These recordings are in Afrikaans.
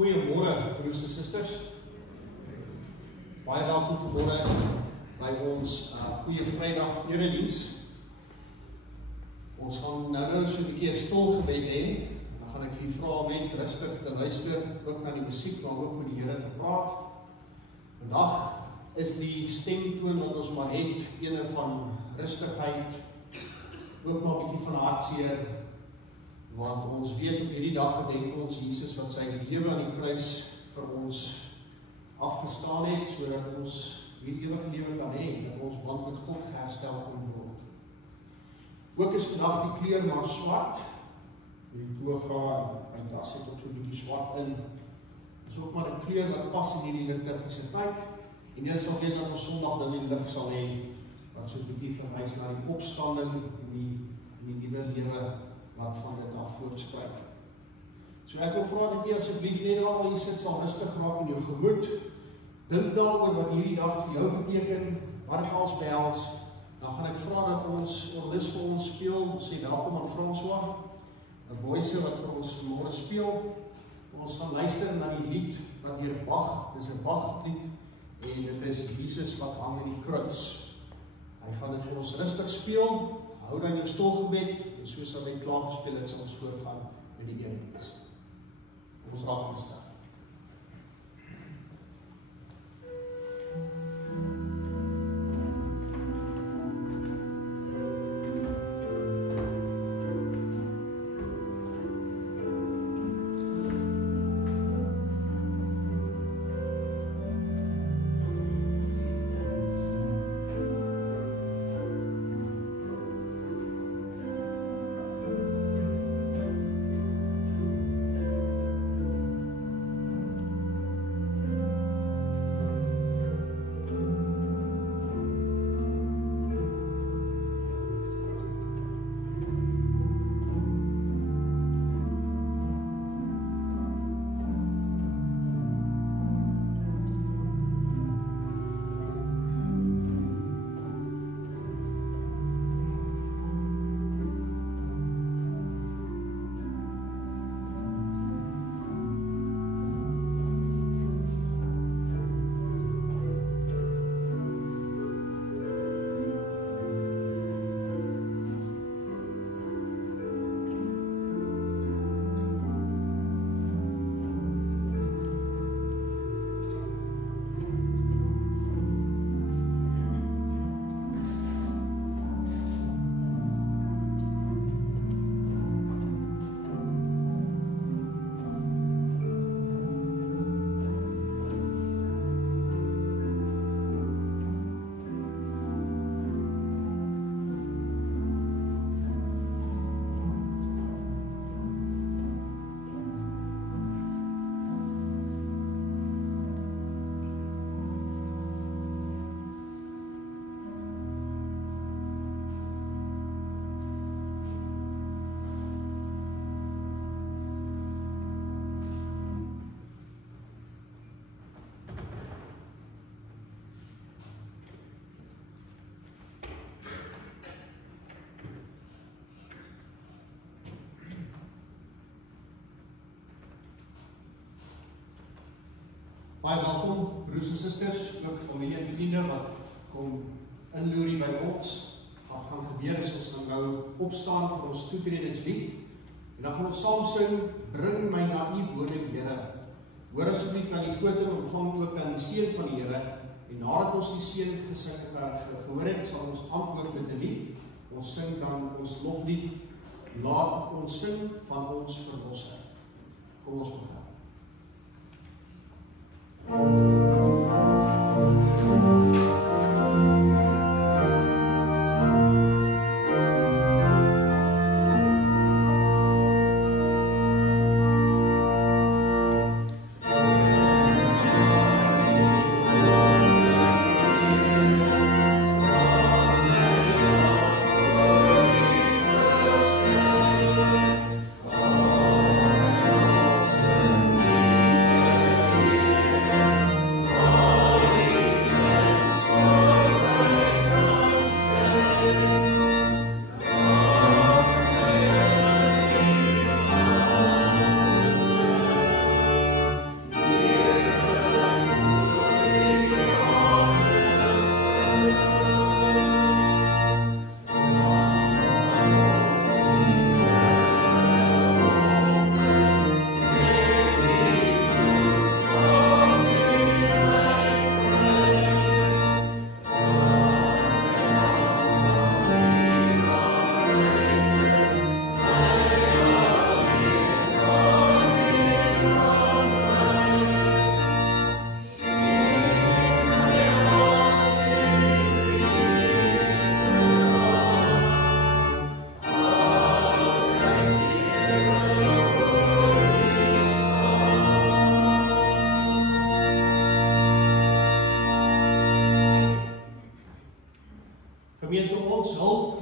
Goeiemôre, broers en susters. Baie welkom vanmôre by ons goeie Vrydag erediens. Ons gaan nou so 'n bietjie 'n stil gebed hê. Dan gaan ek vir julle vra om net rustig te luister, ook na die musiek, maar ook met die Here te praat. Vandag is die stemtoon wat ons maar het, ene van rustigheid, ook maar 'n bietjie van hartseer. Want ons weet op hierdie dag gedenk ons Jesus wat sy lewe aan die kruis vir ons afgestaan het, sodat ons hierdie ewige lewe kan hê, dat ons band met God geherstel kon word. Ook is vandag die kleur maar swart. Die toga en daar sit ook so 'n bietjie swart in. Dis ook maar 'n kleur wat pas in hierdie liturgiese tyd. En jy sal weet dat ons Sondag dan in die lig sal hê, wat so 'n bietjie verwys na die opstanding en die nuwe lewe wat van dit af voortspruit. So ek wil vra dat jy asseblief net daar waar jy sit sal rustig raak in jou gemoed. Dink daaroor wat hierdie dag vir jou beteken, wat dit alles behels. Dan gaan ek vra dat ons orgelis vir ons speel. Ons sê welkom aan François, 'n boyse wat vir ons vanmôre speel. Ons gaan luister na die lied wat deur Bach, dis 'n Bach-lied en dit is Jesus wat hang in die kruis. Hy gaan dit vir ons rustig speel. Hou dan jou stolgebed, en so sal hy klaar gespeel het, sal ons voortgaan met die erediens. Ons raak gestaan. Baie welkom, broers en susters, ook familie en vriende wat kom inloer by ons. Wat gaan gebeur is ons nou opstaan vir ons toetredingslied. En dan gaan ons saam sing, bring my na u woning, Here. Hoor asseblief na die foto, ontvang ook aan die seën van die Here. En nadat ons die seën gehoor het, sal ons antwoord met 'n lied. Ons sing dan ons loflied, laat ons sing van ons verlosser. Kom ons begin.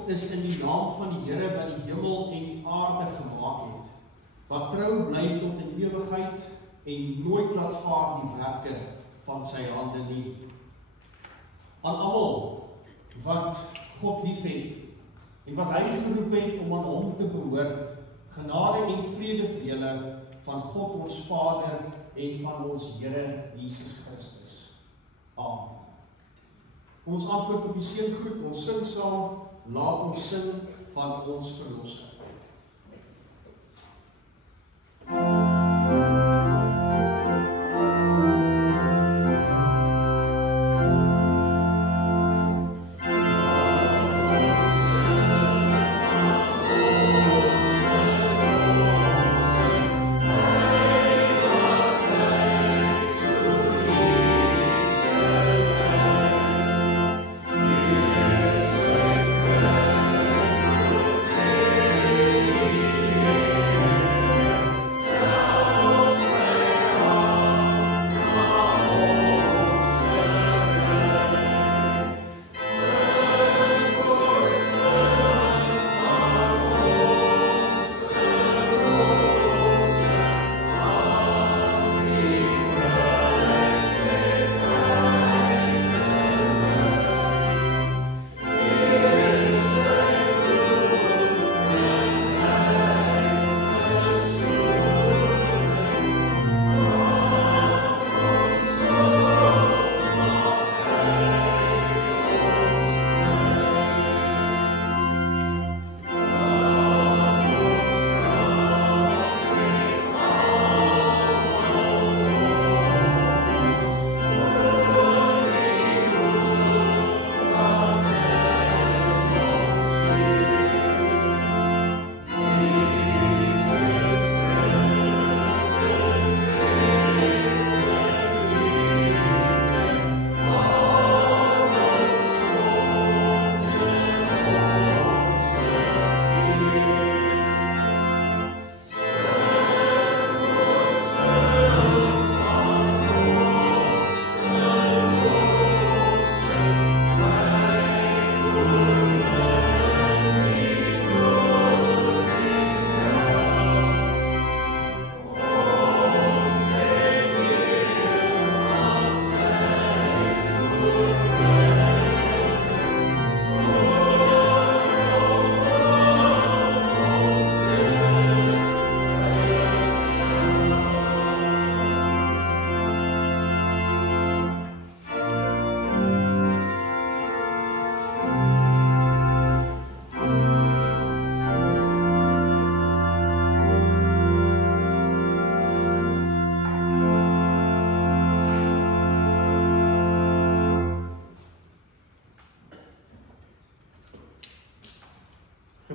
is in die naam van die Here wat die hemel en die aarde gemaak het, wat trou bly tot in ewigheid en nooit laat vaar die werke van sy hande nie. Aan almal wat God liefhet en wat hy geroep het om aan hom te behoort, genade en vrede vir julle van God ons Vader en van ons Here Jesus Christus. Amen. Ons antwoord op die seëngroet, ons sing saam, laat ons sing van ons verlosser.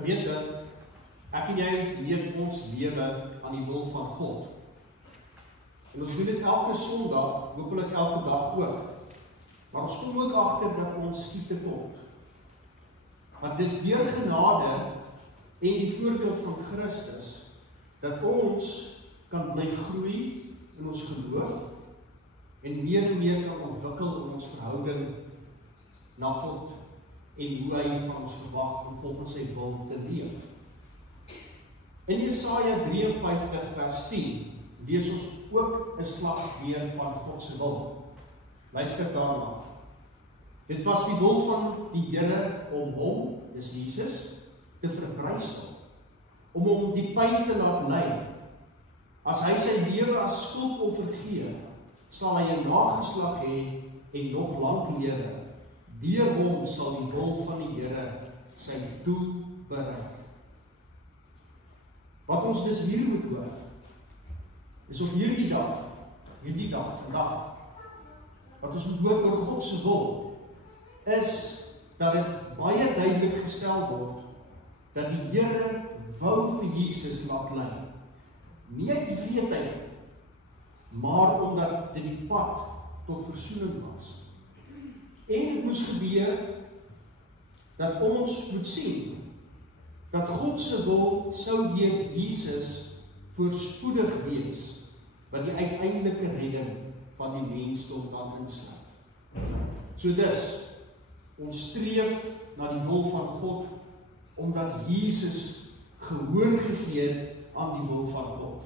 Gemeente, ek en jy leef ons lewe aan die wil van God. En ons doen dit elke Sondag, hopelik elke dag ook. Maar ons kom ook agter dat ons skiet te kort. Want dis deur genade en die voorbeeld van Christus dat ons kan bly groei in ons geloof en meer kan ontwikkel in ons verhouding na God en hoe hy van ons verwag om volgens sy wil te leef. In Jesaja 53 vers 10 lees ons ook 'n slag deur van God se wil. Luister daarna. Dit was die wil van die Here om hom, dis Jesus, te verbrysel, om hom die pyn te laat ly. As hy sy lewe as skuldoffer gee, sal hy 'n nageslag hê en nog lank lewe. Deur hom sal die wil van die Here sy doel bereik. Wat ons dus hier moet hoor, is op hierdie dag, vandag, wat ons moet hoor oor God se wil, is dat dit baie duidelik gestel word, dat die Here wou vir Jesus laat ly. Nie uit wreedheid, maar omdat dit die pad tot versoening was. En dit moes gebeur, dat ons moet sien, dat God se wil sou deur Jesus voorspoedig wees, wat die uiteindelike redding van die mensdom kan insluit. So dus, ons streef na die wil van God omdat Jesus gehoor gegee het aan die wil van God.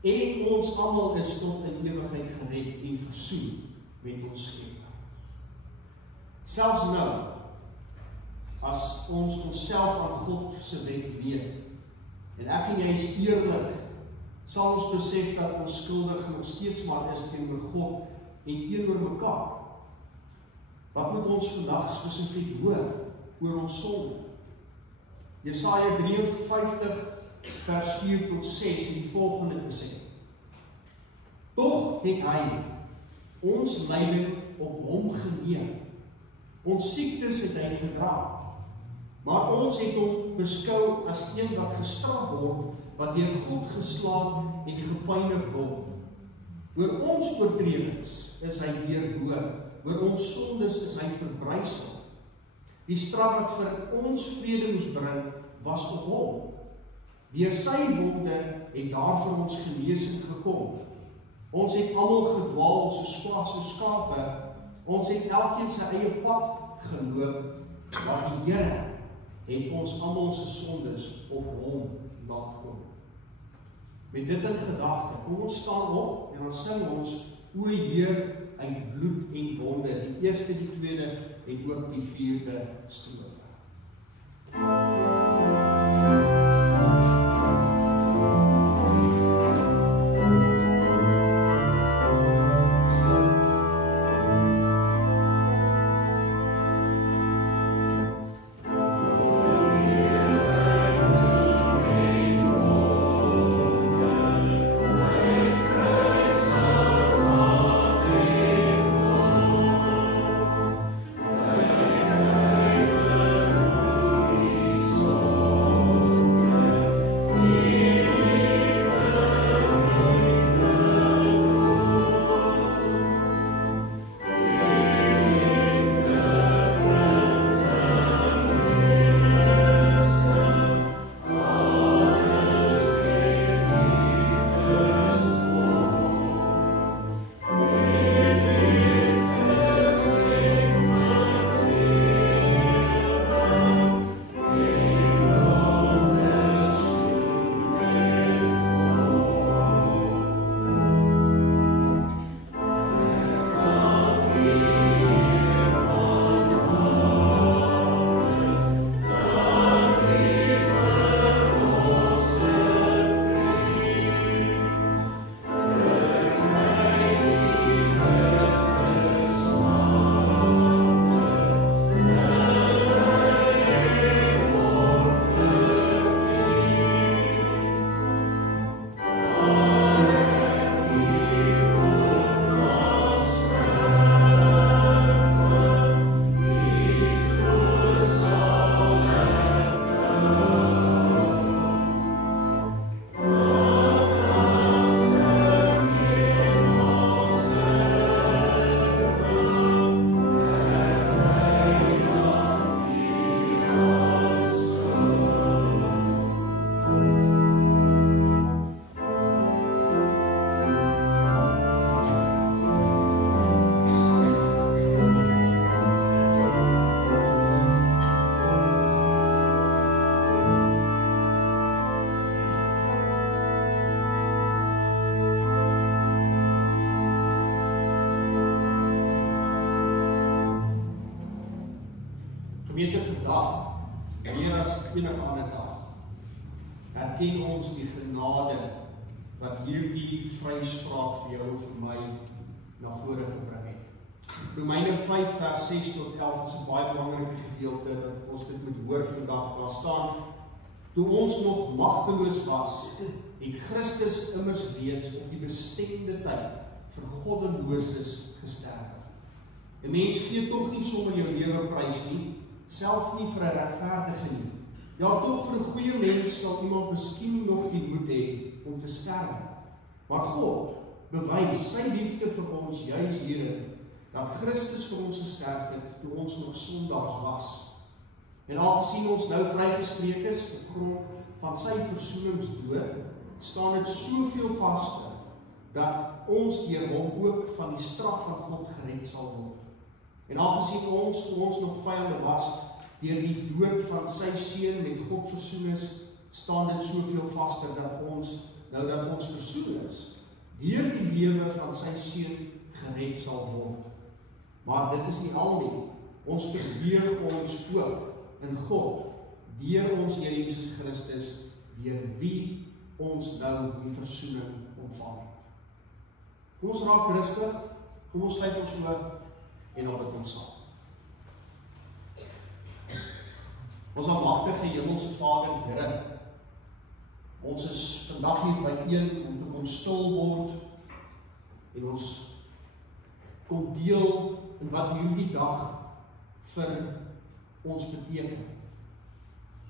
En ons almal is tot in ewigheid gered en versoen met ons Skepper. Selfs nou, as ons onsself aan God se wet weet, en ek en jy is eerlik, sal ons besef dat ons skuldig nog steeds maar is teenoor God en teenoor mekaar. Wat moet ons vandag spesifiek hoor oor ons sonde? Jesaja 53 vers 4 tot 6 en die volgende te sê. Tog het hy ons lyding op hom geneem. Ons siektes het hy gedra. Maar ons het hom beskou as een wat gestraf word, wat deur God geslaan en gepynig word. Oor ons oortredings is hy deurboor, oor ons sondes is hy verbrysel. Die straf wat vir ons vrede moes bring, was op hom. Deur sy wonde het daar vir ons genesing gekom. Ons het almal gedwaal soos skape, ons het elkeen sy eie pad geloop, maar die Here het ons almal se sondes op hom laat kom. Met dit in gedagte, kom ons staan op en dan sing ons, O Heer, uit bloed en wonde, die eerste, die tweede en ook die vierde strofe. Gemeente, vandag, meer as enige ander dag, herken ons die genade wat hierdie vryspraak vir jou en vir my na vore gebring het. Romeine 5 vers 6 tot 11 is 'n baie belangrike gedeelte dat ons dit moet hoor vandag. Daar staan, toe ons nog magteloos was, het Christus immers reeds op die bestemde tyd vir goddeloses gesterf. 'n Mens gee tog nie sommer jou lewe prys nie, self nie vir 'n regverdige nie. Ja, tog vir 'n goeie mens sal iemand miskien nog die moed hê om te sterf. Maar God bewys sy liefde vir ons juis hierin, dat Christus vir ons gesterf het toe ons nog sondaars was. En aangesien ons nou vrygespreek is op grond van sy versoeningsdood, staan dit soveel vaster dat ons deur hom ook van die straf van God gered sal word. En aangesien ons nog vyande was, deur die dood van sy seun met God versoen is, staan dit soveel vaster dat ons, nou dat ons versoen is, deur die lewe van sy seun gered sal word. Maar dit is nie al nie. Ons verheug ons ook in God, deur ons Here Jesus Christus, deur wie ons nou die versoening ontvang het. Kom ons raak rustig, kom ons sluit ons oë en dan bid ons saam. Ons almagtige hemelse Vader, Here, ons is vandag hier byeen om te kom stil word en ons kom deel in wat hierdie dag vir ons beteken.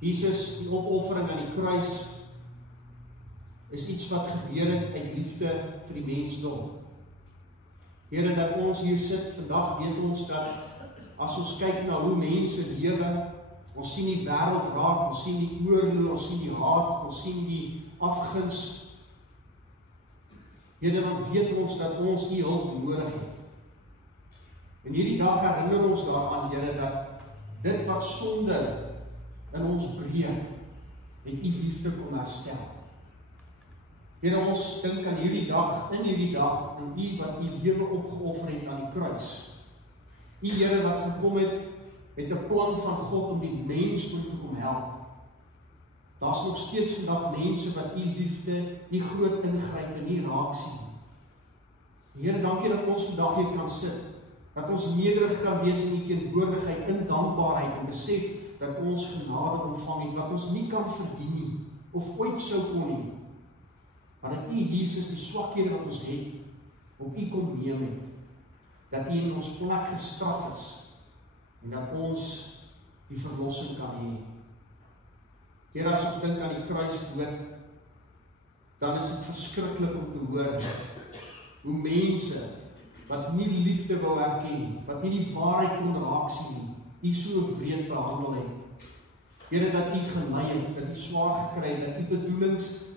Jesus, die opoffering aan die kruis is iets wat gebeur het uit liefde vir die mensdom. Here, dat ons hier sit vandag, weet ons dat as ons kyk na hoe mense lewe, ons sien die wêreld raak, ons sien die oorlog, ons sien die haat, ons sien die afguns. Here, dan weet ons dat ons U hulp nodig het. En hierdie dag herinner ons daaraan, Here, dat dit wat sonde in ons breek, met U liefde kom herstel. Here, ons dink aan hierdie dag, in hierdie dag, en U wat U lewe opgeoffer het aan die kruis. U, Here, wat gekom het met 'n plan van God om die mens te kom help. Daar's nog steeds vandag mense wat U liefde, U groot ingryp en nie raak sien. Here, dankie dat ons vandag hier kan sit, dat ons nederig kan wees in U teenwoordigheid, in dankbaarheid en besef dat ons genade ontvang het, wat ons nie kan verdien nie, of ooit sou kon nie. Maar dat U, Jesus, die swakhede wat ons het, op U kom neem het, dat U in ons plek gestraf is, en dat ons die verlossing kan hê. Here, as ons dink aan die kruisdood, dan is dit verskriklik om te hoor hoe mense wat nie die liefde wou erken, wat nie die waarheid kon raak sien nie, U so wreed behandel het. Here, dat U gelei het, dat U swaar gekry het, dat U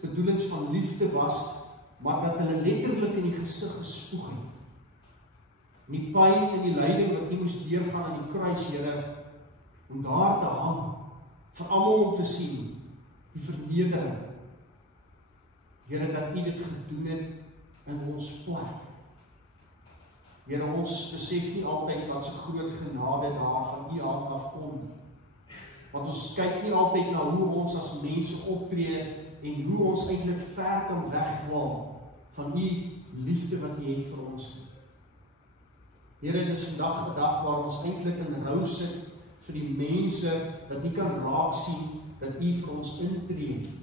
bedoelings van liefde was, maar dat hulle letterlik in die gesig gespoeg het. En die pyn en die lyding wat U moes deurgaan aan die kruis, Here, om daar te hang, vir almal om te sien, die vernedering. Here, dat U dit gedoen het in ons plek. Here, ons besef nie altyd wat so groot genade daar van U hand afkom. Want ons kyk nie altyd na hoe ons as mense optree en hoe ons eintlik ver kan wegdwaal van U liefde wat U het vir ons. Here, dit is vandag 'n dag waar ons eintlik in rou sit vir die mense wat nie kan raak sien dat U vir ons intree.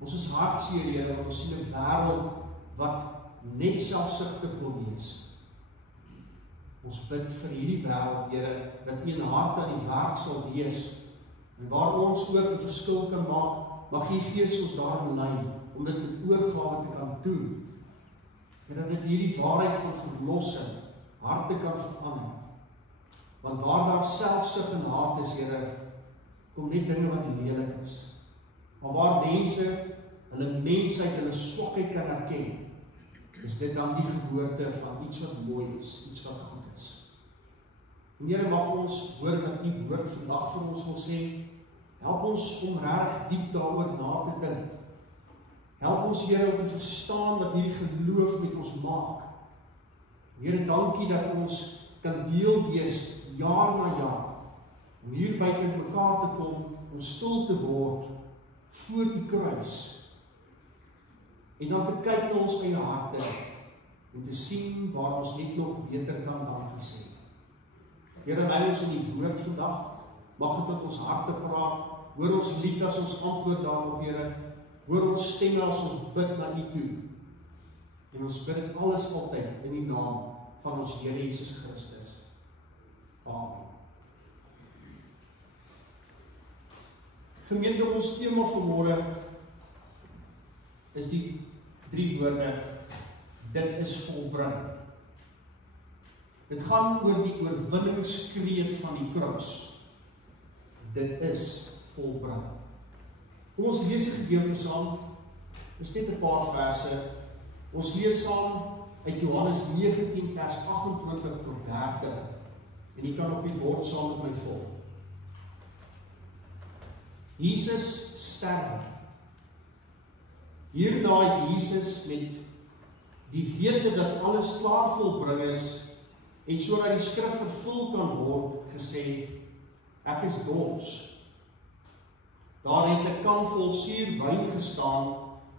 Ons is hartseer, Here, want ons sien 'n wêreld wat net selfsugtig wil wees. Ons bid vir hierdie wêreld, Here, dat U 'n hart aan die werk sal wees, en waar ons ook 'n verskil kan maak, mag U Gees ons daarin lei, om dit met oorgawe te kan doen, en dat dit hierdie waarheid van verlossing harte kan verander. Want waar daar selfsug en haat is, Here, kom net dinge wat lelik is. Maar waar mense hulle mensheid, hulle swakheid kan erken, is dit dan die geboorte van iets wat mooi is, iets wat goed is. En Here, mag ons hoor wat U woord vandag vir ons wil sê. Help ons om reg diep daaroor na te dink. Help ons, Here, om te verstaan wat hierdie geloof met ons maak. Here, dankie dat ons kan deel wees jaar na jaar, om hier buite mekaar te kom, om stil te word voor die kruis, en dan te kyk na ons eie harte, en te sien waar ons net nog beter kan dankie sê. Here, lei ons in die woord vandag, mag dit tot ons harte praat, hoor ons lied as ons antwoord daarop, Here, hoor ons stemme as ons bid na U toe, en ons bid dit alles altyd in die naam van ons Here Jesus Christus. Amen. Gemeente, ons tema vanmôre is die 3 woorde, dit is volbring. Dit gaan oor die oorwinningskreet van die kruis. Dit is volbring. Kom ons lees die gedeelte saam. Dis net 'n paar verse. Ons lees saam uit Johannes 19 vers 28 tot 30. En jy kan op die bord saam met my volg. Jesus sterwe. Hierna het Jesus met die wete dat alles klaar volbring is, en sodat die skrif vervul kan word, gesê, ek is dors. Daar het 'n kan vol suurwyn gestaan,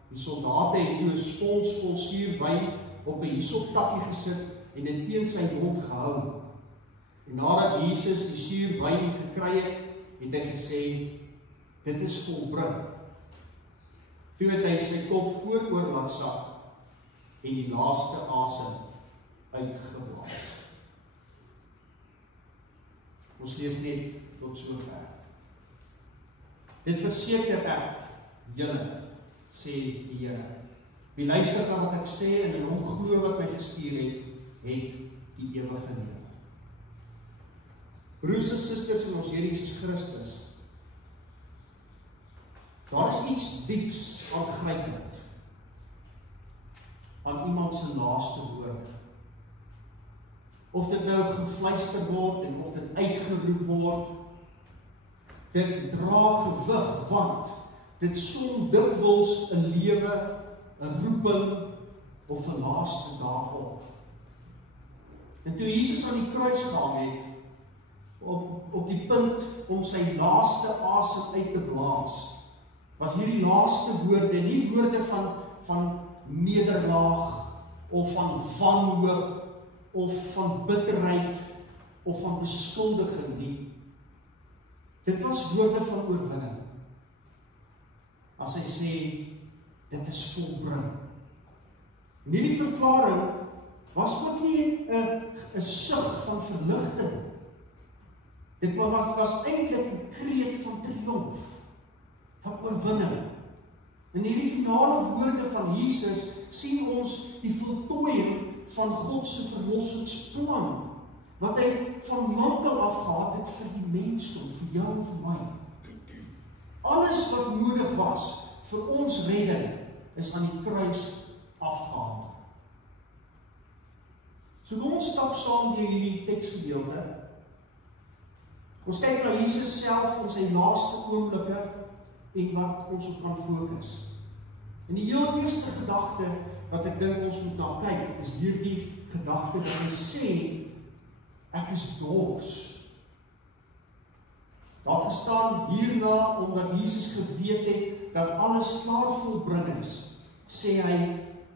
die soldate het toe 'n spons vol suurwyn op 'n hisoptakkie gesit en dit teen sy mond gehou. En nadat Jesus die suurwyn gekry het, het hy gesê, dit is volbring. Toe het hy sy kop vooroor laat sak en die laaste asem uitgeblaas. Ons lees net tot sover. Dit verseker ek, julle, sê die Here. Wie luister na wat ek sê en in hom glo wat my gestuur het die ewige lewe. Broers en susters in ons Here Jesus Christus, daar is iets dieps aangrypend aan iemand se laaste woorde. Of dit nou gefluister word en of dit uitgeroep word, dit dra gewig, want dit som dikwels 'n lewe, 'n roeping of 'n laaste dag op. En toe Jesus aan die kruis gehang het, op die punt om sy laaste asem uit te blaas, was hierdie laaste woorde nie woorde van nederlaag of van wanhoop of van bitterheid of van beskuldiging nie. Dit was woorde van oorwinning. As hy sê, dit is volbring. En hierdie verklaring was ook nie 'n sug van verligting. Dit was eintlik 'n kreet van triomf, van oorwinning. In hierdie finale woorde van Jesus sien ons die voltooiing van God se verlossingsplan, wat hy van lankal af gehad het vir die mensdom, vir jou en vir my. Alles wat nodig was vir ons redding is aan die kruis afgehandel. So kom ons stap saam deur hierdie teksgedeelte. Ons kyk na Jesus self in sy laaste oomblikke en wat ons op kan fokus. En die heel eerste gedagte wat ek dink ons moet na kyk, is hierdie gedagte dat hy sê, ek is dors. Daar gestaan hierna, omdat Jesus geweet het dat alles klaar volbring is, sê hy,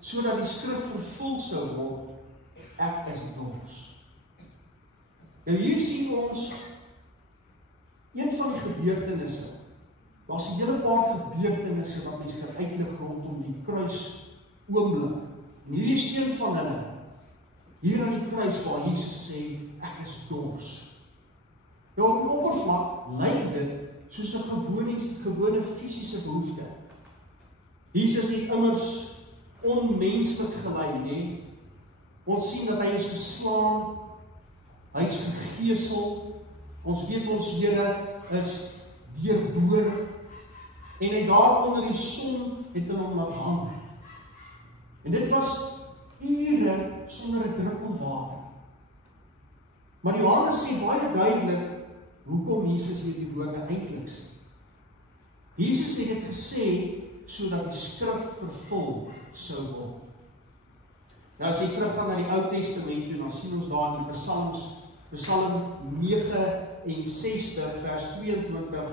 sodat die skrif vervul sou word, ek is dors. Nou hier sien ons een van die gebeurtenisse. Daar's 'n hele paar gebeurtenisse wat mense kan uitlig rondom die kruis oomblik. En hierdie is een van hulle. Hier aan die kruis waar Jesus sê, ek is dors. Nou op die oppervlak lyk dit soos 'n gewone fisiese behoefte. Jesus het immers onmenslik gelei, nee. Ons sien dat hy is geslaan, hy is gegeesel, ons weet ons Here is deurboor, en hy daar onder die son het in hom laat hang. En dit was ure sonder 'n druppel water. Maar Johannes sê baie duidelik hoekom Jesus hierdie woorde eintlik sê. Jesus het dit gesê sodat die skrif vervul sou word. Nou as jy teruggaan na die Ou Testament toe, dan sien ons daar in die Psalm 69 vers 22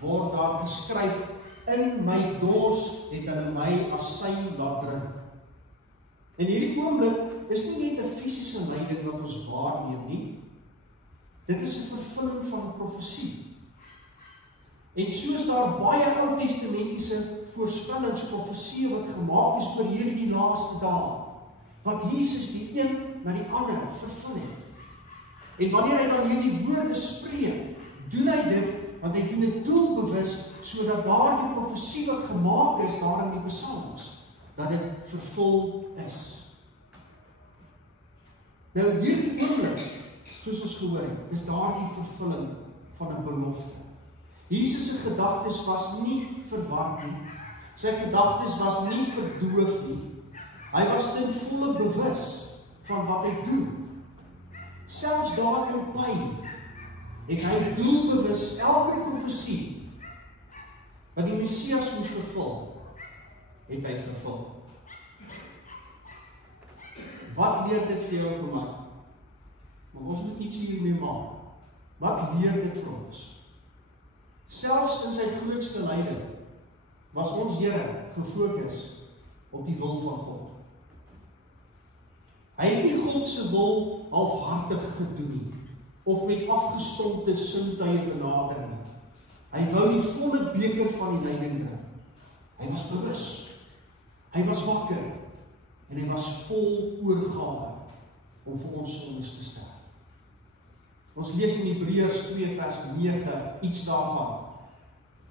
word daar geskryf, in my dors het hulle my as syn laat drink. En hierdie oomblik is nie net 'n fisiese lyding wat ons waarneem nie. Dit is 'n vervulling van 'n profesie. En soos daar baie Ou Testamentiese voorspellings, profesieë wat gemaak is oor hierdie laaste dae, wat Jesus die een na die ander vervul het. En wanneer hy dan hierdie woorde spreek, doen hy dit, want hy doen dit doelbewus, sodat daardie profesie wat gemaak is daar in die Psalms, dat dit vervul is. Nou hierdie oomblik, soos ons gehoor het, is daardie vervulling van 'n belofte. Jesus se gedagtes was nie verward nie. Sy gedagtes was nie verdoof nie. Hy was ten volle bewus van wat hy doen. Selfs daar in pyn het hy doelbewus elke profesie wat die Messias moes vervul, het hy vervul. Wat leer dit vir jou en vir my? Maar ons moet iets hiermee maak. Wat leer dit vir ons? Selfs in sy grootste lyding was ons Here gefokus op die wil van God. Hy het nie God se wil halfhartig gedoen nie, of met afgestompte sintuie benader nie. Hy wou die volle beker van die lyding drink. Hy was bewus, hy was wakker, en hy was vol oorgawe om vir ons sondes te sterf. Ons lees in Hebreërs 2 vers 9 iets daarvan.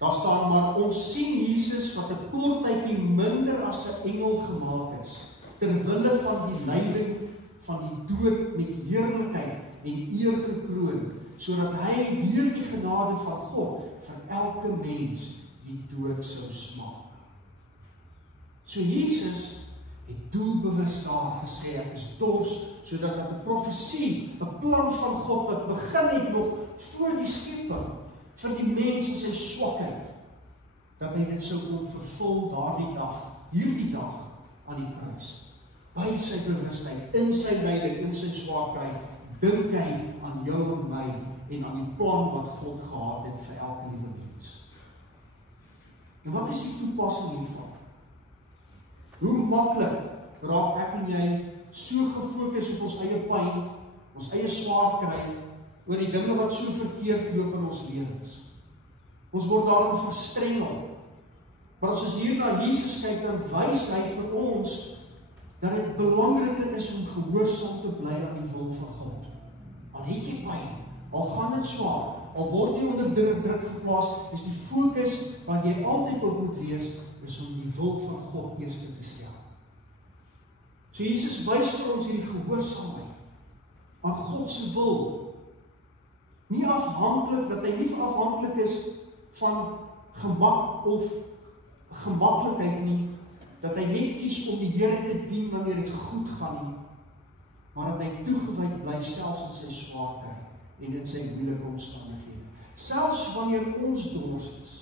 Daar staan, maar ons sien Jesus wat 'n kort tydjie minder as 'n engel gemaak is, terwille van die lyding van die dood met heerlikheid en eer gekroon, sodat hy deur die genade van God vir elke mens die dood sou smaak. So Jesus het doelbewus daar gesê, ek is dors, sodat dat 'n profesie, 'n plan van God wat begin het nog voor die skepping, vir die mens in sy swakheid, dat hy dit sou kon vervul daardie dag, hierdie dag, aan die kruis. By sy bewustheid, in sy lyding, in sy swakheid, dink hy aan jou en my, en aan die plan wat God gehad het vir elke liewe mens. En wat is die toepassing hiervan? Hoe maklik raak ek en jy so gefokus op ons eie pyn, ons eie swaar kry, oor die dinge wat so verkeerd loop in ons lewens. Ons word daarin verstrengel. Maar as ons hier na Jesus kyk, dan wys hy vir ons dat dit belangriker is om gehoorsaam te bly aan die wil van God. Al het jy pyn, al gaan dit swaar, al word jy onder druk geplaas, is die fokus wat jy altyd op moet wees, is om die wil van God eers te stel. So Jesus wys vir ons hierdie gehoorsaamheid aan God se wil. Nie afhanklik, dat hy nie afhanklik is van gemak of gemaklikheid nie, dat hy net kies om die Here te dien wanneer dit goed gaan nie, maar dat hy toegewyd bly selfs in sy swakheid en in sy moeilike omstandighede. Selfs wanneer ons dors is,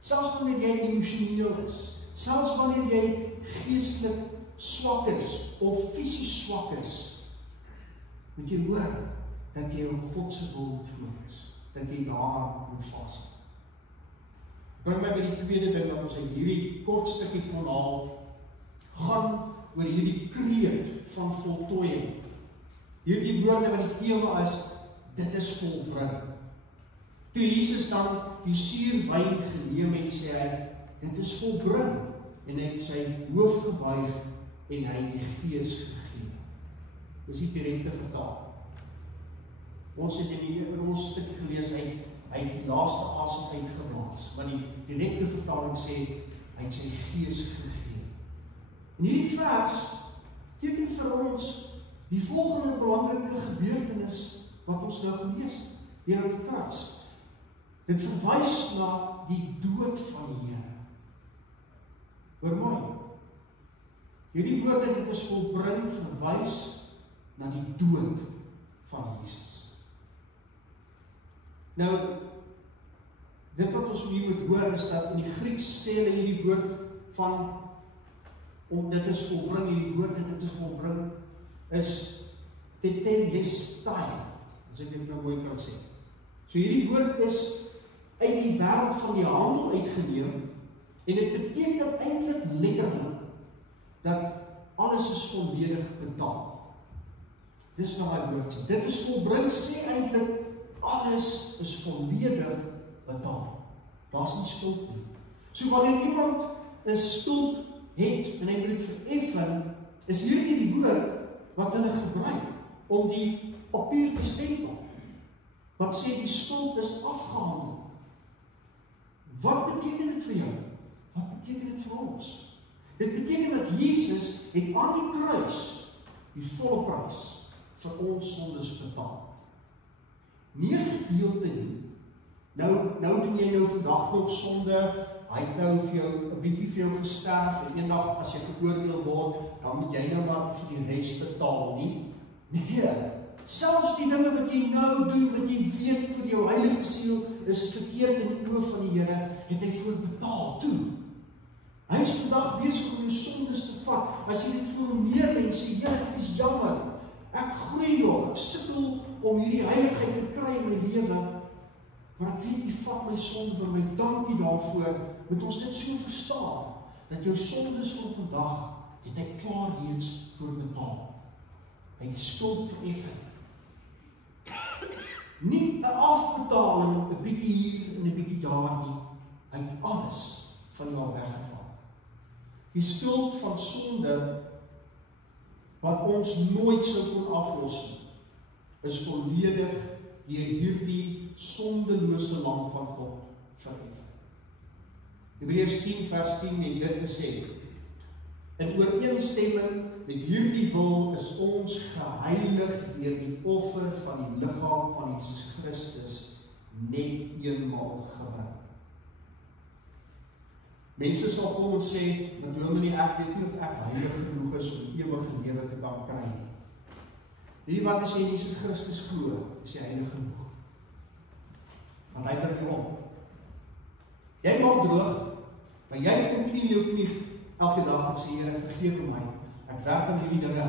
selfs wanneer jy emosioneel is, selfs wanneer jy geestelik swak is of fisies swak is, moet jy hoor dat jy op God se wil moet fokus, dat jy daaraan moet vas. Bring my by die tweede ding wat ons in hierdie kort stukkie kon haal, gaan oor hierdie kreet van voltooiing. Hierdie woorde wat die tema is, dit is volbring. Toe Jesus dan die suurwyn geneem het, sê hy, dit is volbring, en hy het sy hoof gebuig en hy die gees gegee. Dis die direkte vertaling. Ons het in ons stuk gelees, hy het die laaste asem uitgeblaas, maar die direkte vertaling sê, hy het sy gees gegee. En hierdie vers teken vir ons die volgende belangrike gebeurtenis wat ons nou gelees het, hier op die kruis. Dit verwys na die dood van die Here. Hoor mooi. Hierdie woorde, dit is volbring, verwys na die dood van Jesus. Nou, dit wat ons hier moet hoor is dat in die Grieks sê hulle hierdie woord van, om dit is volbring, hierdie woord, dit is volbring, is tetelestai, as ek dit nou mooi kan sê. So hierdie woord is uit die wêreld van die handel uitgeneem, en dit beteken eintlik letterlik, dat alles is volledig betaal. Dis nou my woord sê. Dit is volbring, sê eintlik, alles is volledig betaal. Daar is nie skuld nie. So wanneer iemand 'n skuld het, en hy moet dit vereffen, is hierdie die woord wat hulle gebruik, om die papier te stempel, wat sê die skuld is afgehandel. Wat beteken dit vir jou? Wat beteken dit vir ons? Dit beteken dat Jesus het aan die kruis die volle prys vir ons sondes betaal. Nie 'n gedeelte nie. Nou doen jy nou vandag nog sonde, hy het nou vir jou 'n bietjie vir jou gesterf, en eendag as jy geoordeel word, dan moet jy nou maar vir die res betaal nie. Nee, selfs die dinge wat jy nou doen, wat jy weet oor jou heilige siel, is verkeerd in die oë van die Here, het hy voor betaal toe. Hy is vandag besig om jou sondes te vat. As jy dit vir hom neerlê en sê, Here, dit is jammer. Ek groei nog, ek sukkel om hierdie heiligheid te kry in my lewe, maar ek weet, U vat my sonde by my, dankie daarvoor, moet ons dit so verstaan, dat jou sondes van vandag, het hy klaar reeds voor betaal. Hy die skuld vereffen. Nie 'n afbetaling, 'n bietjie hier en 'n bietjie daar nie, hy het alles van jou weggeval. Die skuld van sonde, wat ons nooit sou kon aflos nie, is volledig deur hierdie sondelose lam van God verhef. Hebreërs 10 vers 10 het dit gesê, in ooreenstemming met hierdie wil is ons geheilig deur die offer van die liggaam van Jesus Christus net eenmaal gebring. Mense sal kom en sê, dominee, ek weet nie of ek heilig genoeg is om ewige lewe te kan kry. Weet jy wat, as jy in Jesus Christus glo, is jy heilig genoeg. Want hy bring jou op. Jy maak droog, maar jy kom nie in jou knie elke dag en sê, Here, vergewe my, ek werk aan hierdie dinge,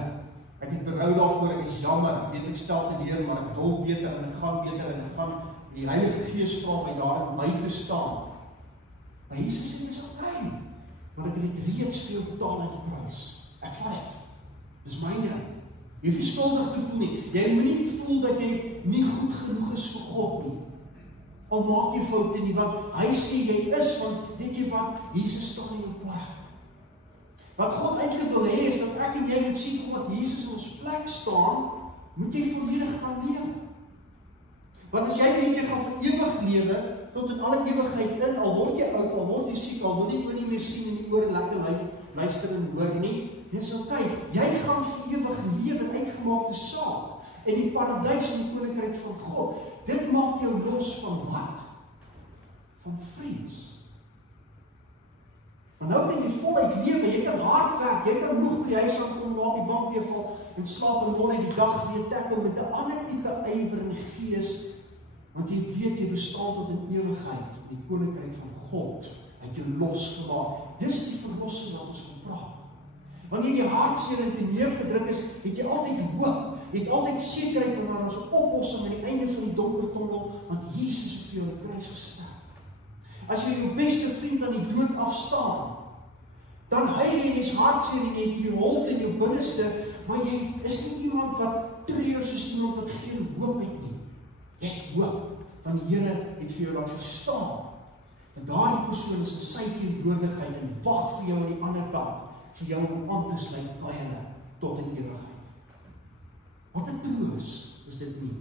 ek het berou daarvoor, ek is jammer, ek weet ek stel te deur, maar ek wil beter, en ek gaan beter, en ek gaan die Heilige Gees vra my daar in my te staan. Maar Jesus sê, dit is oké, want ek het reeds vir jou betaal aan die kruis. Ek vat dit. Dis myne. Jy hoef nie skuldig te voel nie. Jy moet nie voel dat jy nie goed genoeg is vir God nie. Al maak jy foute nie, want hy sê jy is, want weet jy wat, Jesus staan in jou plek. Wat God eintlik wil hê is dat ek en jy moet sien omdat Jesus in ons plek staan, moet jy volledig gaan lewe. Want as jy weet jy gaan vir ewig lewe, tot in alle ewigheid in, al word jy oud, al word jy siek, al word jy nie meer sien en die oor lekker luister en hoor nie, dis oké. Jy gaan vir ewig lewe uitgemaakte saak in die paradys en die koninkryk van God. Dit maak jou los van wat? Van vrees. Maar nou kan jy voluit lewe, jy kan hard werk, jy kan nog by die huis aankom, waar die bank weer val, en slaap en môre die dag weer tackle met 'n ander tipe ywer en gees, want jy weet jy bestaan tot in ewigheid, die koninkryk van God, het jou losgemaak. Dis die verlossing wat ons wil praat. Wanneer jy hartseer en teneergedruk is, het jy altyd hoop, jy het altyd sekerheid van ons oplossing aan die einde van die donker tunnel, want Jesus het vir jou aan die kruis gesterf. As jy jou beste vriend aan die dood afstaan, dan huil jy en jy's hartseer en jy holt in jou binneste, maar jy is nie iemand wat treur soos iemand wat geen hoop het nie. Jy het hoop, want die Here het vir jou laat verstaan, en daardie persoon is in sy teenwoordigheid en wag vir jou aan die ander kant, vir jou om aan te sluit by hulle tot in ewigheid. Wat 'n troos is dit nie?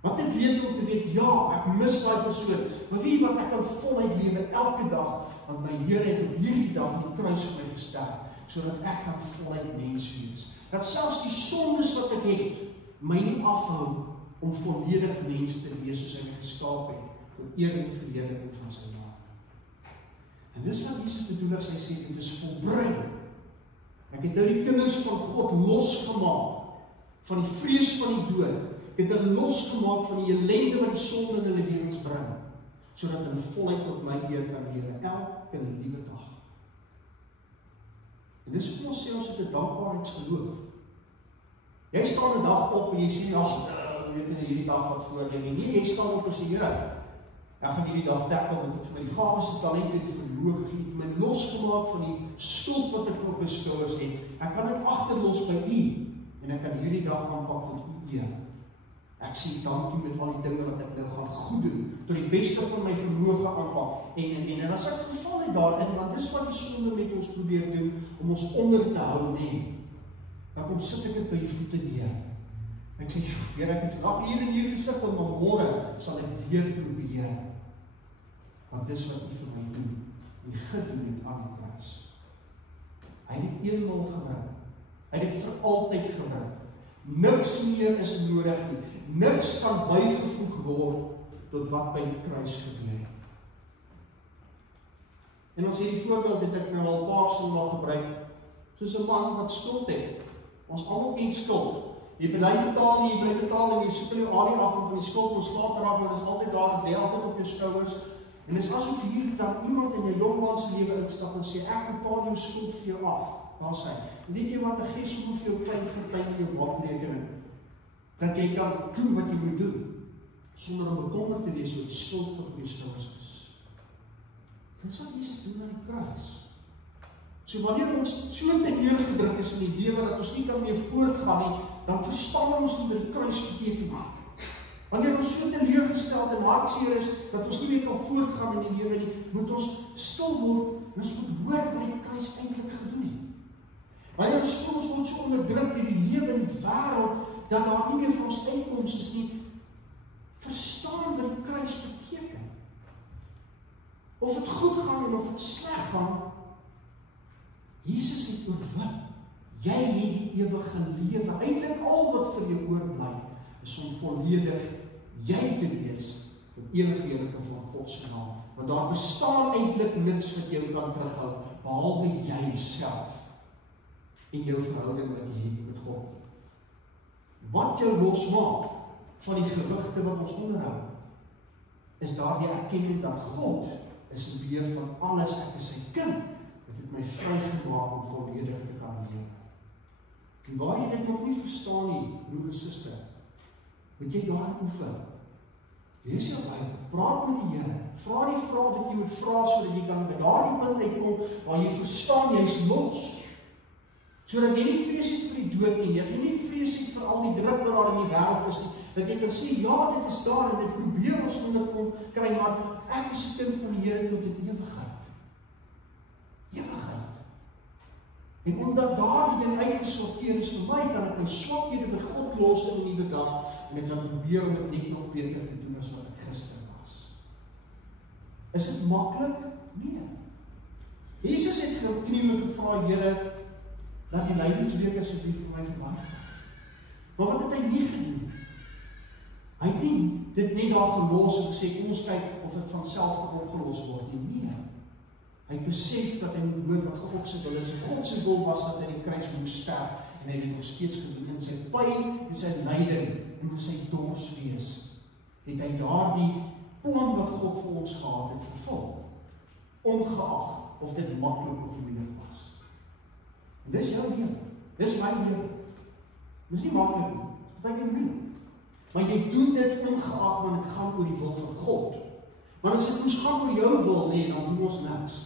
Wat 'n weet om te weet, ja, ek mis daai persoon, maar weet jy wat, ek kan voluit lewe elke dag, want my Here het op hierdie dag in die kruis vir my gesterf, sodat ek kan voluit mens wees. Dat selfs die sondes wat ek het, my nie afhou om volledig mens te wees soos hy my geskaap het, tot eer en verheerliking van sy naam. En dis wat Jesus bedoel as hy sê, dit is volbring. Ek het nou die kinders van God losgemaak, van die vrees van die dood, ek het hulle losgemaak van die ellende wat die sonde in hulle lewens bring, sodat hulle voluit tot my eer kan lewe, elke liewe dag. En dis hoe ons sê, ons het 'n dankbaarheidsgeloof. Jy staan 'n dag op en jy sê, weet jy, hierdie dag wat voor lê nie. Jy staan op en sê, Here, ek gaan hierdie dag tackle met vir my die gawes en talente en vermoë gegee, my losgemaak van die skuld wat ek op my skouers het. Ek kan dit agterlos by U en ek kan hierdie dag aanpak met U eer. Ek sê dankie met al die dinge wat ek nou gaan goed doen, tot die beste van my vermoë aanpak. En as ek geval het daarin, want dis wat die sonde met ons probeer doen, om ons onder te hou, nee. Dan kom sit ek dit by die voete neer. Ek sê, Here, ek het vandag hier en hier gesit, en môre sal ek weer probeer. Want dis wat U vir my doen, en gedoen het aan die kruis. Hy het dit eenmaal gebring. Hy het dit vir altyd gebring. Niks meer is nodig nie. Niks kan bygevoeg word tot wat by die kruis gebeur het. En ons sê die voorbeeld het ek nou al 'n paar sondae gebruik, soos 'n man wat skuld het. Ons almal ken skuld. Jy bly betaal nie, jy bly betaal en jy soek jou alie af van die skuld, ons slaap raak, maar dit is altyd daar, dit lê altyd op jou skouers. En dit is asof hier dan iemand in jou jongman se lewe instap en sê, ek betaal jou skuld vir jou af. Daar sê, weet jy wat, ek gee sommer vir jou klein vertuin in jou bankrekening, dat jy kan doen wat jy moet doen, sonder om bekommerd te wees oor die skuld wat op jou skouers is. Dis wat Jesus doen aan die kruis. So wanneer ons so te neergedruk is in die lewe dat ons nie kan meer voortgaan nie, dan verstaan ons nie wat die kruis beteken nie. Wanneer ons so teleurgesteld en hartseer is dat ons nie meer kan voortgaan in die lewe nie, moet ons stil word en ons moet hoor wat die kruis eintlik gedoen het. Wanneer ons voel ons word so onderdruk deur die lewe en die wêreld dat daar nie meer vir ons uitkoms is nie, verstaan wat die kruis beteken. Of het goed gaan en of het sleg gaan, Jesus het oorwin. Jy het die ewige lewe. Eintlik al wat vir jou oorbly, is om volledig jy te wees met ewighede van God se naam. Want daar bestaan eintlik niks wat jou kan terughou, behalwe jouself en jou verhouding wat jy het met God. Wat jou losmaak van die gewigte wat ons onderhou, is daardie erkenning dat God is in beheer van alles, ek is sy kind, dit het my vrygemaak om volledig te kan lewe. En waar jy dit nog nie verstaan nie, broer en suster, moet jy daarin oefen. Lees jou Bybel, praat met die Here, vra die vrae wat jy moet vra, sodat jy kan by daardie punt uitkom, waar jy verstaan, jy is los. Sodat jy nie vrees het vir die dood nie, dat jy nie vrees het vir al die druk wat daar in die wêreld is nie, dat jy kan sê, ja, dit is daar, en dit probeer ons onderkom kry, maar ek is 'n kind van die Here tot in ewigheid. Ewigheid. En omdat daardie ding uitgesorteer is vir my, kan ek my swakhede by God los in 'n nuwe dag, en ek kan probeer om dit net nog beter te doen as wat ek gister was. Is dit maklik? Nee. Jesus het gekniel en gevra, Here, laat die lydingsbeker asseblief vir my verby. Maar wat het hy nie gedoen? Hy het nie dit net daar gelos en gesê, kom ons kyk of dit van self opgelos word nie. Nee. Hy besef dat hy moet hoor wat God se wil is. God se wil was dat hy die kruis moes sterf, en hy het dit nog steeds gedoen. In sy pyn en sy lyding en in sy dors wees, het hy daardie plan wat God vir ons gehad het vervul, ongeag of dit maklik of moeilik was. En dis jou lewe. Dis my lewe. Dis nie maklik nie. Dit is baie moeilik. Maar jy doen dit ongeag want dit gaan oor die wil van God. Maar as dit moes gaan oor jou wil, nee, dan doen ons niks.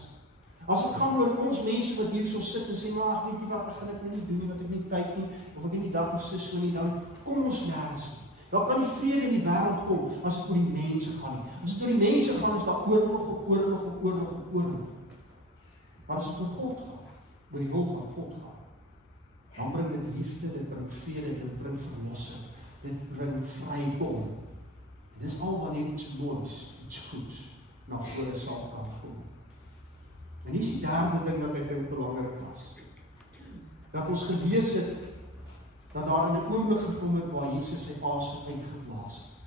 As dit gaan oor ons mense wat hier so sit en sê, maar ek weet nie wat ek gaan dit nie doen, wat ek nie tyd nie, of ek nie dat of sis nie, dan kom ons nergens nie. Daar kan nie vrede in die wêreld kom as dit oor die mense gaan nie. As dit oor die mense gaan, is daar oorlog. Maar as dit oor God gaan, oor die wil van God gaan, dan bring dit liefde, dit bring vrede, dit bring verlossing, dit bring vrykom. En dis al wanneer iets moois, iets goeds, na vore sal kan kom. En hier is die derde ding wat ek dink belangrik was. Dat ons gelees het, dat daar in 'n oomblik gekom het waar Jesus sy asem uitgeblaas het.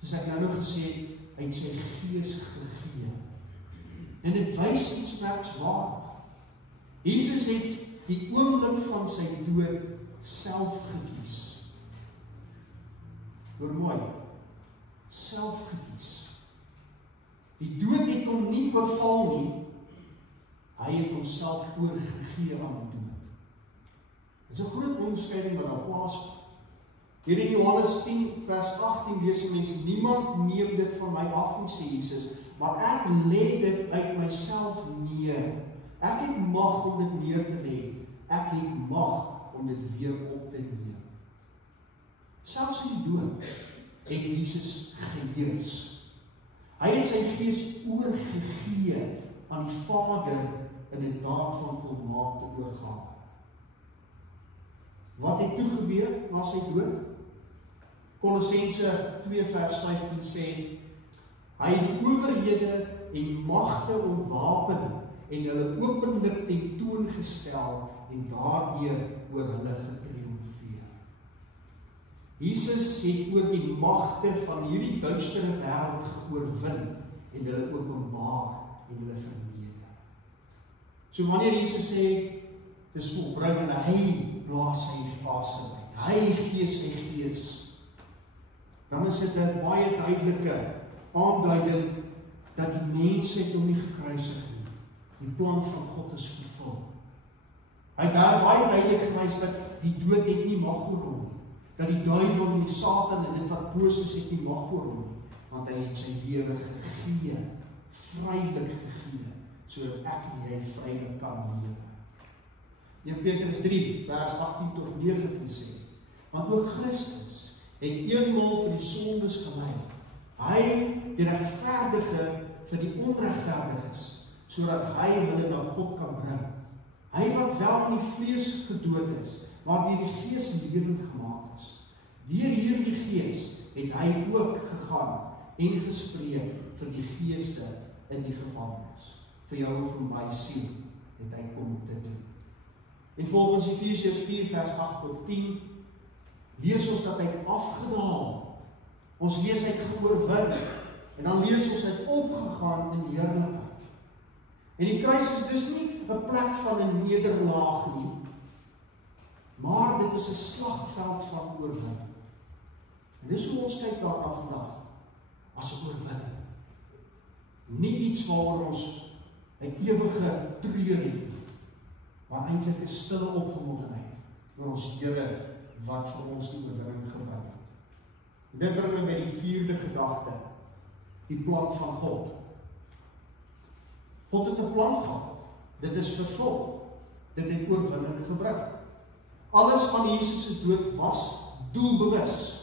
Soos ek nou nog gesê het, hy het sy gees gegee. En dit wys iets merkwaardig. Jesus het die oomblik van sy dood self gekies. Hoor mooi, self gekies. Die dood het hom nie oorval nie, hy het homself oorgegee aan die dood. Dit is 'n groot onderskeiding wat daar plaasvind. Hier in Johannes 10 vers 18 lees jy mense, niemand neem dit van my af nie, sê Jesus, maar ek lê dit uit myself neer. Ek het mag om dit neer te lê. Ek het mag om dit weer op te neem. Selfs in die dood het Jesus geheers. Hy het sy gees oorgegee aan die Vader in 'n daad van volmaakte oorgawe. Wat het toe gebeur na sy dood? Kolossense 2 vers 15 sê, hy het die owerhede en magte ontwapen en hulle openlik tentoongestel en daardeur oor hulle getriomfeer. Jesus het oor die magte van hierdie duistere wêreld oorwin en hulle openbaar en hulle verneder. So wanneer Jesus sê, dis volbring en hy blaas sy asem uit, hy gee sy gees, dan is dit 'n baie duidelike aanduiding dat die mensheid hom nie gekruisig nie. Die plan van God is vervul. Hy het daar baie duidelik gewys dat die dood het nie mag oor hom nie. Dat die duiwel en die Satan en dit wat boos is het nie mag oor hom nie. Want hy het sy lewe gegee, vrylik gegee, sodat ek en jy vrylik kan lewe. 1 Petrus 3, vers 18 tot 19 sê, want ook Christus het eenmaal vir die sondes gelei. Hy, die regverdige vir die onregverdiges, sodat hy hulle na God kan bring. Hy wat wel in die vlees gedood is, maar deur die Gees lewend gemaak is. Deur hierdie Gees het hy ook gegaan en gespreek vir die geeste in die gevangenis. Vir jou en vir my siel het hy kom dit doen. En volgens Efesiërs 4 vers 8 tot 10 lees ons dat hy afgedaal. Ons lees hy geoorwin en dan lees ons hy opgegaan in heerlikheid. En die kruis is dus nie 'n plek van 'n nederlaag nie, maar dit is 'n slagveld van oorwinning. En dis hoe ons kyk daarna vandag, as 'n oorwinning. Nie iets waaroor ons 'n ewige treur het, maar eintlik 'n stille opgewondenheid oor ons Here wat vir ons die oorwinning gebring het. Dit bring my by die 4de gedagte, die plan van God. God het 'n plan gehad. Dit is vervul. Dit het oorwinning gebring. Alles van Jesus se dood was doelbewus.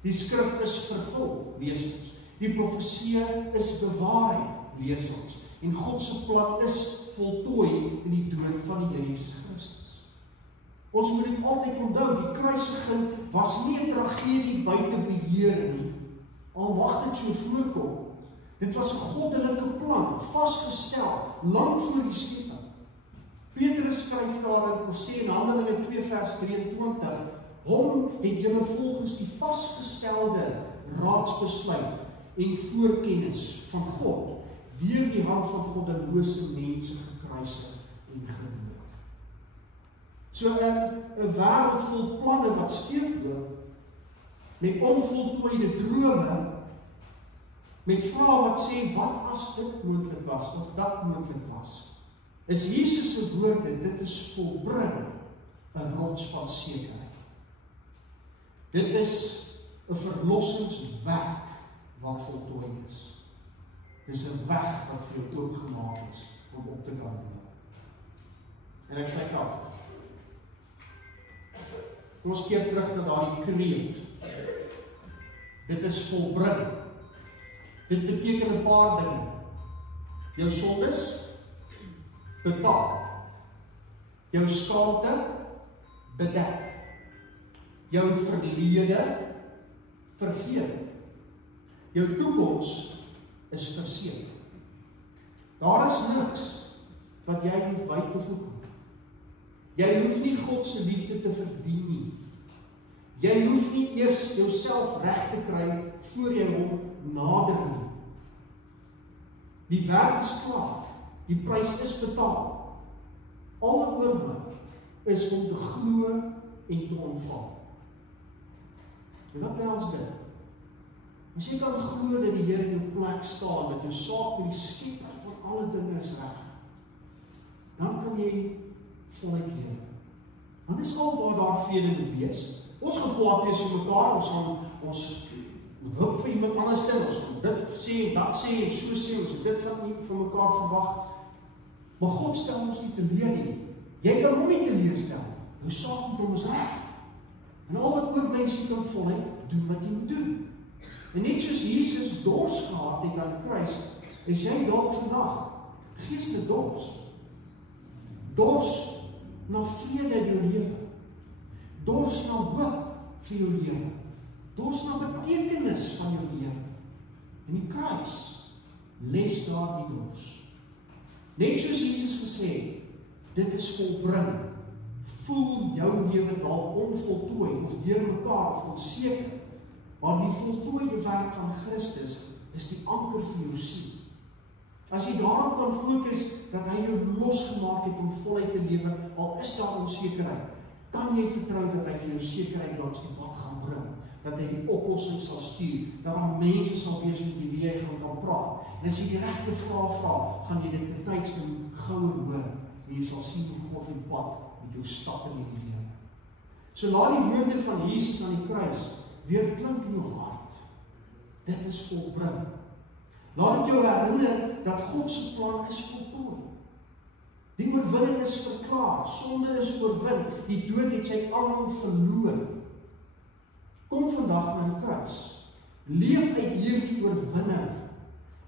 Die skrif is vervul, lees ons. Die profesie is bewaarheid, lees ons. En God se plan is voltooi in die dood van die Here Jesus Christus. Ons moet dit altyd onthou, die kruisiging was nie 'n tragedie buite beheer nie, al mag dit so voorkom. Dit was 'n goddelike plan, vasgestel, lang voor die skepping. Petrus skryf daar, of sê in Handelinge 2 vers 23, hom het julle volgens die vasgestelde raadsbesluit en voorkennis van God, deur die hand van goddelose mense gekruisig en gedood. So 'n wêreld vol planne wat skeefloop, met onvoltooide drome, met vrae wat sê, wat as dit moontlik was, of dat moontlik was, is Jesus se woorde, dit is volbring, 'n rots van sekerheid. Dit is 'n verlossingswerk wat voltooi is. Dit is 'n weg wat vir jou oopgemaak is om op te kan doen. En ek sluit af. Ons keer terug na daardie kreet. Dit is volbring. Dit beteken 'n paar dinge. Jou sondes betaal. Jou skade bedek. Jou verlede vergeef. Jou toekoms is verseker. Daar is niks wat jy hoef by te voeg. Jy hoef nie God se liefde te verdien nie. Jy hoef nie eers jouself reg te kry voor jy hom nader nie. Die werk is klaar. Die prys is betaal. Al wat oorbly is om te glo en te ontvang. En wat behels dit? As jy kan glo dat die Here in jou plek staan, dat jou saak met die skepper van alle dinge is reg, dan kan jy voluit lewe. Want dis al waar daar vrede moet wees. Ons gaan kwaad wees op mekaar, ons moet hulp vir iemand anders te, ons moet dit sê, dat sê, en so sê, ons het dit van mekaar verwag. Maar God stel ons nie teleur nie. Jy kan hom nie teleurstel. Jou saak met hom is reg. En al wat oorbly is jy kan voluit doen wat jy moet doen. En net soos Jesus dors gehad het aan die kruis, is jy dalk vandag geestedors. Dors na vrede in jou lewe. Dors na hoop vir jou lewe. Dors na betekenis van jou lewe. En die kruis les daar die dors. Net soos Jesus gesê het, dit is volbring. Voel jou lewe dalk onvoltooi of deur mekaar of onseker. Maar die voltooide werk van Christus is die anker vir jou siel. As jy daarop kan fokus dat hy jou losgemaak het om voluit te lewe, al is daar onsekerheid, kan jy vertrou dat hy vir jou sekerheid langs die pad gaan bring. dat hy die oplossing sal stuur, dat daar mense sal wees met wie jy gaan praat. En as jy die regte vrae vra, gaan jy dit betyds gouer hoor, en jy sal sien hoe God die pad met jou stap in die lewe. So laat die woorde van Jesus aan die kruis weer klink in jou hart. Dit is volbring. Laat dit jou herinner dat God se plan is voltooi. Die oorwinning is verklaar, sonde is oorwin, die dood het sy almal verloor. Kom vandag na die kruis, leef uit hierdie oorwinning,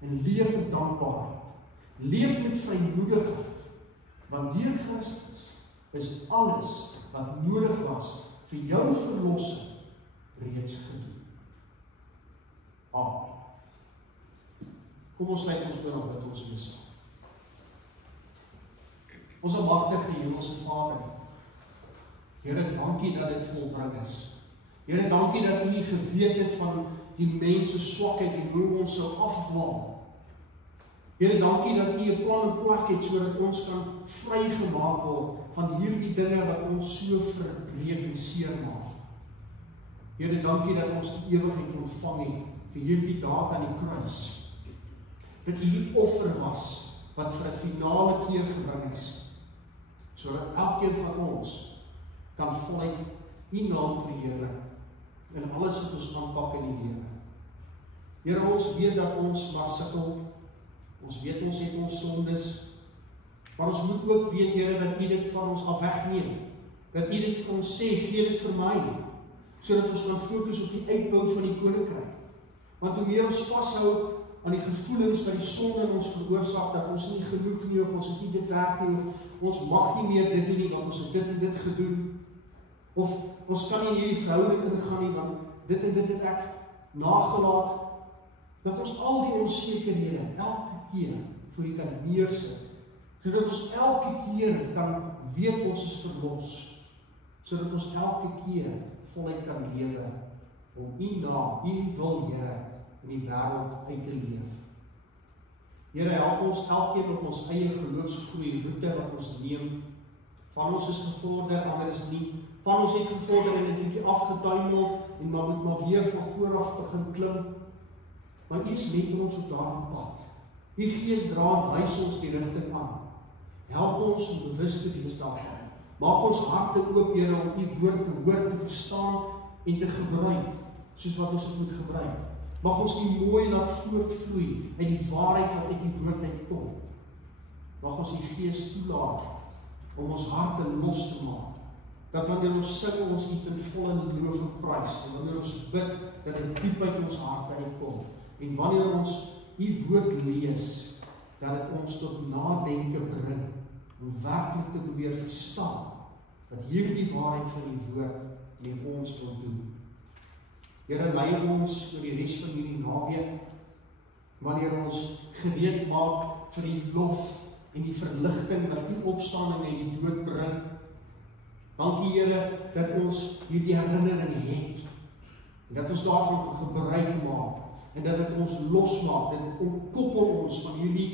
en leef in dankbaarheid, leef met vrymoedigheid, want deur Christus is alles wat nodig was vir jou verlossing reeds gedoen. Amen. Kom ons sluit ons oor op wat ons lees. Ons almagtige Hemelse Vader, Here, dankie dat dit volbring is. Here, dankie dat U geweet het van die mense swakheid en hoe ons sou afdwaal. Here, dankie dat U 'n plan in plek het sodat ons kan vrygemaak word van hierdie dinge wat ons so verbreek en seermaak. Here, dankie dat ons die ewigheid ontvang het vir hierdie daad aan die kruis. Dat hierdie offer was wat vir 'n finale keer gebring is, sodat elkeen van ons kan voluit U naam verheerlik in alles wat ons aanpak in die lewe. Here, ons weet dat ons maar sukkel, ons weet ons het ons sondes, maar ons moet ook weet, Here, dat U dit van ons af wegneem, dat U dit vir ons sê, gee dit vir my, sodat ons kan fokus op die uitbou van die koninkryk. Want hoe meer ons vashou aan die gevoelens wat die sonde in ons veroorsaak, dat ons nie genoeg nie, of ons het nie dit werk nie, of ons mag nie meer dit doen nie, want ons het dit en dit gedoen, of ons kan nie in hierdie verhouding ingaan nie, want dit en dit het ek nagelaat, dat ons al die onsekerhede elke keer voor U kan neersit, sodat ons elke keer kan weet ons is verlos, sodat ons elke keer voluit kan lewe, om U naam, U wil, Here, in die wêreld uit te leef. Here, help ons elkeen op ons eie geloofsgroei roete wat ons neem. Van ons is gevorder, ander is nie. Van ons het gevorder en 'n bietjie afgetuimel en maar moet maar weer van voor af begin klim. Maar U is met ons op daardie pad. U Gees dra en wys ons die rigting aan. Help ons om bewus te wees daarvan. Maak ons harte oop, Here, om U woord te hoor, te verstaan en te gebruik, soos wat ons dit moet gebruik. Mag ons U mooi laat voortvloei uit die waarheid wat uit U woord uitkom. Mag ons U Gees toelaat om ons harte los te maak. Dat wanneer ons sing, ons U ten volle loof en prys, en wanneer ons bid, dat dit diep uit ons harte uitkom. En wanneer ons U woord lees, dat dit ons tot nadenke bring, om werklik te probeer verstaan, dat hierdie waarheid van U woord met ons wil doen. Here, lei ons oor die res van hierdie naweek, wanneer ons gereed maak vir die lof en die verligting wat U opstanding en die dood bring. Dankie, Here, dat ons hierdie herinnering het, en dat ons daarvan gebruik maak, en dat dit ons losmaak, dat dit ontkoppel ons van hierdie